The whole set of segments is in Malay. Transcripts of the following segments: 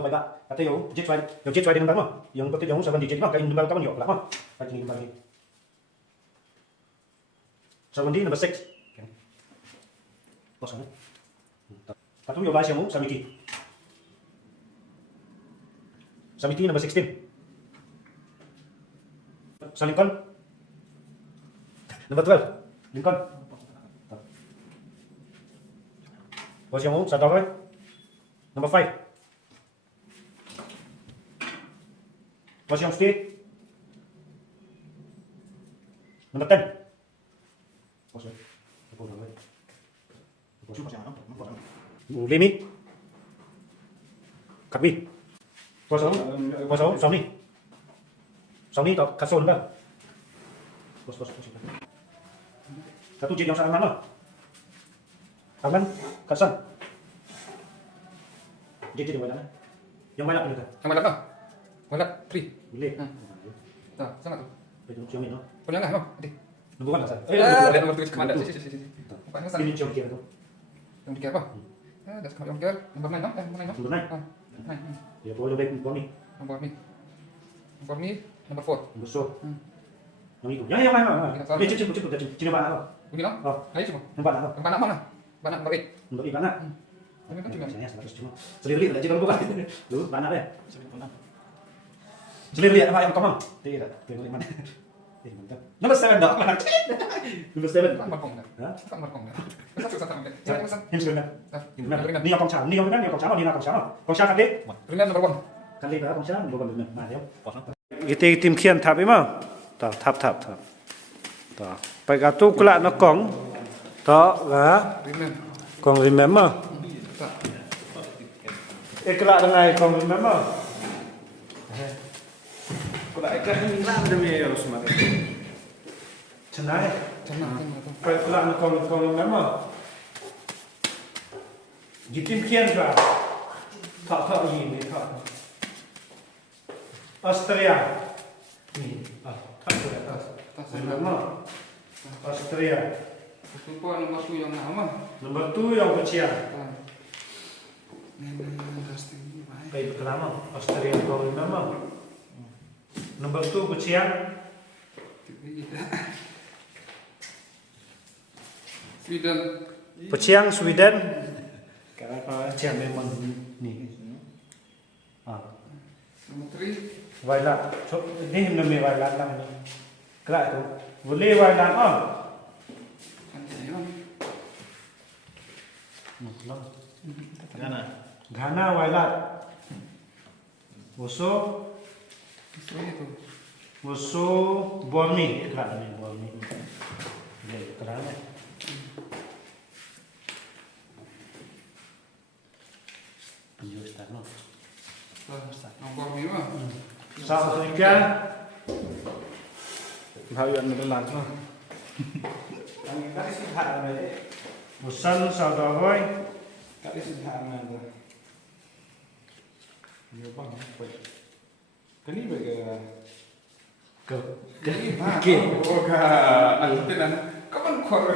baik kata yang jet try dengan kamu yang betul yang usah jet mah kain number kamu yok lah mah kain number ni 70 number 6 kosong katu yo bahasa mu samiti number 16 Lincoln number 12 Lincoln bahasa mu satu lagi number 5 Washington State number 10 Limit Kapi Kosong Sony atau Kason kan satu jet yang sama mana Aman Kasan jet yang mana yang banyak juga yang mana kah mana 3 boleh nah sana tuh ciumin no punya nggak no di nomor mana lihat nomor tulis kemana sih apa sana ini cium kira tuh yang tiga apa ada yang tiga nomor 9 no nomor 9 ya boleh baik nomor ni nomor ni nomor 4 besar yang itu yang mana cepet cina mana begini no ayo cuma tempat mana mana nomor 8 untuk di mana ini kan cuma saya 100 cuma selirik aja kan bukan lu mana deh selirik apa yang kamu tidak tengok mana mantap nomor 7 dok nomor 7 kan markong kan kan markong kan satu ya pesan yang sudah ni yang kong chang ni yang kong chang kan deh Ringan nomor 1 kan deh kong chang bukan benar nah dia kita tim kian thap ima ta thap ta pai ka tu kula na kong ta ga Ringan kong remember kula dengan kong remember kula ikan ni lah demi ya semua cenai pai kula na kong remember gitim kian ga ta ini ta Austria ni nama Austria lupa nomor 2 yang nama nomor 2 yang kecil baik kelama Austria kalau nama nomor 2 kecil Sweden kecil Sweden karena kecil memang ni nomor 3 Violet, ini namanya violet lah ni. Kelak tu, boleh violet ah. Ghana violet. Musuh Borni, kelak ni Borni. Ni kelak ni. Tunjuk start no. nomor 5 South Africa Bahaya Netherlands mah. Kami kali sih hak nama dia. Busan Saudawai kali sih hak nama dia. Iya bang, kan ini bagai ke oh ka Argentina kapan kor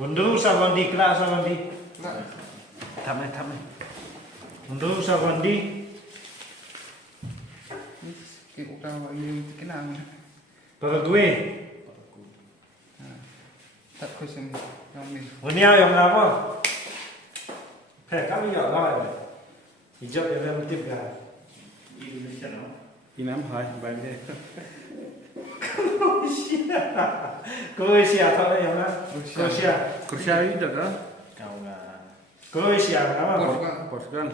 Undu Savandi kelas Savandi Thamai Undu Savandi cái cuộc trao như cái nào Paraguay thật khơi xem trong mình Unia yang lama kami ya lah hijab yang dalam tip kan Indonesia no Inam hai bài này Croatia thôi em đó Croatia ini dah kan Kau lah. Croatia apa Portugal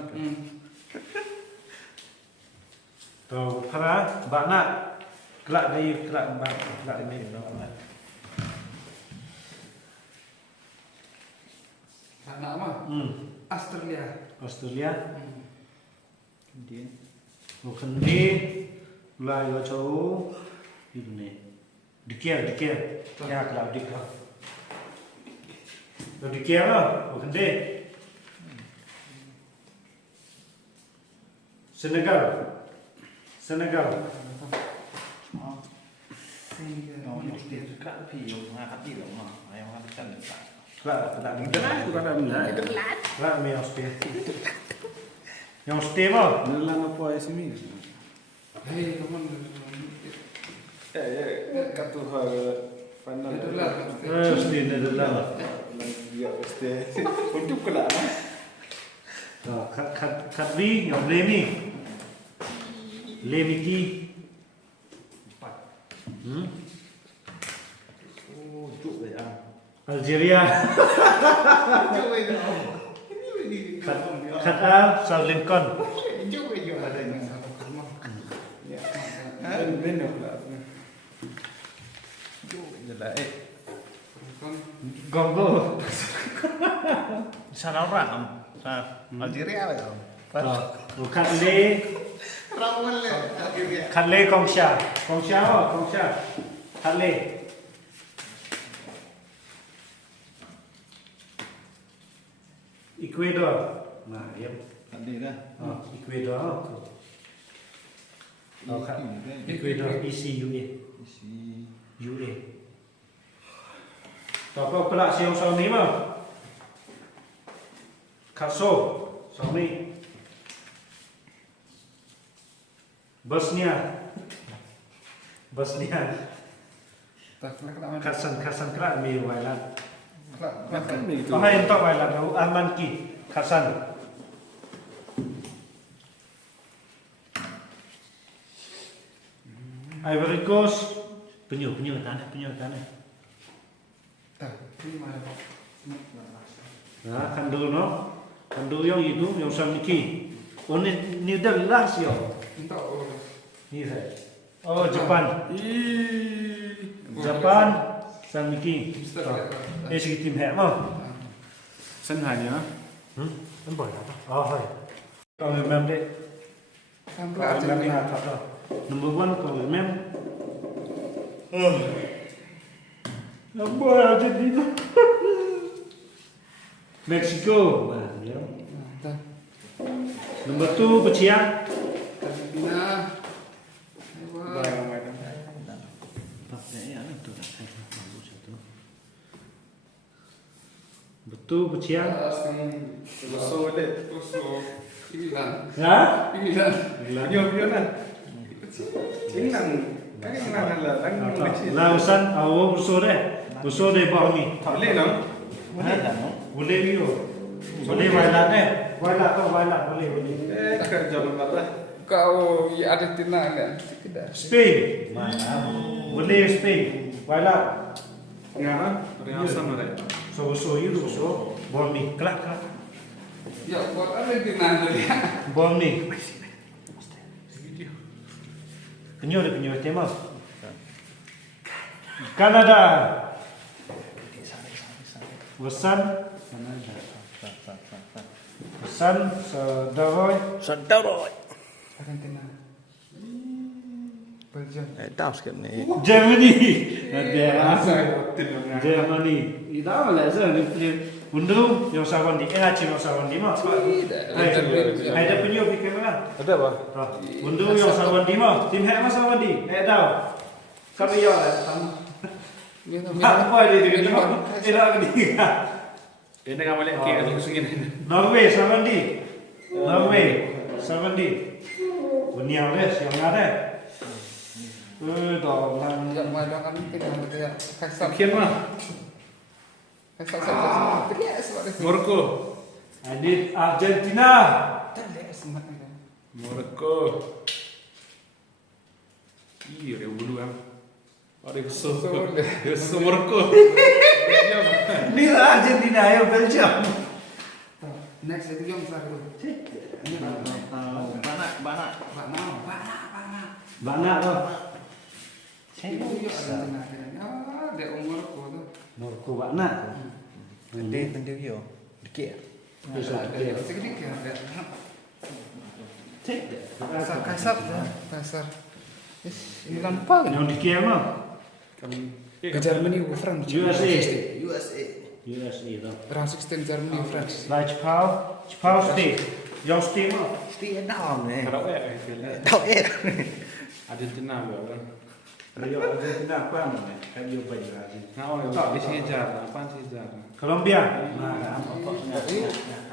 tuh karena banyak kelak ini no anak mah Australia Dia. bukan di wilayah jauh ini dikir ya kelak dikir lah bukan di Senegal Nó một tiền rất là phi dùng hai phát đi đúng không? Hai phát chân được cả. Kelak Itu kan ada benar. kelak me yang stay. Yang stay mah. Nelan apa sini? Hei, kamu Katu pandang. Stay dah. Dia pasti. Untuk kelak. Kat vi yang Lemi. Lemiki. Oh, juk ya. Algeria. Kat A South Lincoln. Benar kelak. Juk jelas. Gongo. Sana orang. Algeria lah. Kat Le. Rawan le. Algeria. Kat Le Kongsha. Kongsha. Kat Le. Ecuador. Nah, ya. Tadi dah. Ecuador. Ecuador ECUA. Isi. UA.ต่อไปประหลาดเสียงสองนี้มั้งคาโซสองนี้บอสเนีย tak kelak คาซันกระมีไวรัส Makan ni tu. เขาให้ต้องไวรัสเอาอามันกีคาซันไอวอริโกสpenyu tanah tak ini mana nah kandu yang itu yang samiki ini dah last yo entah ni saya oh Japan samiki ini segi tim hek mah Sân hành nhá. anh bỏi đó hai còn người mem đấy kamu còn aja mem nih là thật rồi number one còn người mem number Argentina Mexico nah dia tak number two Persia Argentina betul Persia Kosovo deh. Iran ya Video lah. Ingnan. Kan ingnan lah. Tang kecil. Lausan awak usul deh bawah ni Boleh dong. boleh bio boleh wailat wailat boleh Kat jalan apa? kau ya Argentina kan tidak Spain boleh Spain wailat Ngah. Riasan ada. so itu so bom ni kelak ya buat Argentina tu ya bom ni penyu tema Kanada Wesan Saudara Argentina Belgium Tahu sikit ni. Germany Tidak. Germany itu lah undu yang sawan di yang sawan di mah ada penyu fikir mana Ada apa? undu yang sawan di mah tim hek mah sawan di tahu kami ya apa dia di mah tidak di Ini nggak boleh kira langsung ini. Norway sawan di Bunia deh siang ada dah lang yang mana kan kita dia kasar Sekian mah. kasar saja tidak sebab itu Morocco. Adit Argentina tidak semak itu Morocco. Iya, dia bulu kan. Ada so. So Morocco. ni lah Argentina ya Belgium next itu yang besar itu banyak loh itu ya Argentina ya dia umur tu Morocco banyak Pendek yo. Dikit. sedikit ya ada kasar ini nampak yang di Kiev ke Germany ke France USA dah round 16 Germany France lah Chipau stay yang stay mah Stay down ni. Eh. Tahu Tahu Argentina juga kan. Rio Argentina apa namanya? Kayak dia baju Argentina. Nah, oh, di sini jar, apaan sih jar? Colombia. Nah,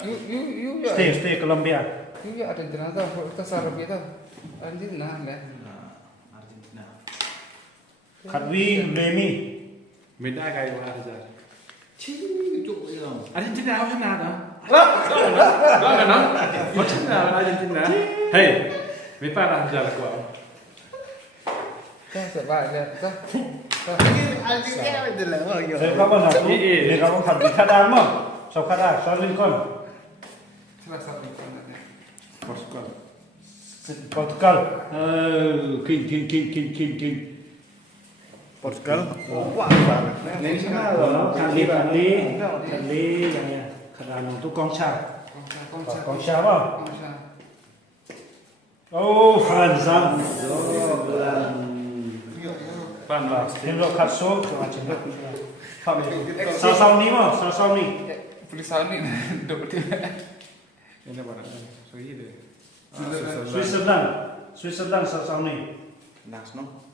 You stay Colombia. You Argentina tuh, kita sarap itu. Argentina lah. Argentina. Kadwi Lemi. Beda kayak gua jar. Cih, cuk itu. Argentina apa nada? Lah, nah. Macam Argentina. Hey, me para jar gua. Kan sebab dia tuh. Argentina itu lah. Oh, iya. Saya kamu nak? Dia kamu kadwi kadar mo. So kadar, so Lincoln. Salah satu nanti. Portugal. Portugal. King. Portugal. Wah, parah. Dari sana loh. Kali yang ya. Kadar itu Kongcha. Kongcha apa? Oh, Fransa. Pan. Timlo Katso, macam tu. Sao ni. Tulisan ini double dia. Ini apa? So ini deh. Switzerland, sao ni. Nas no.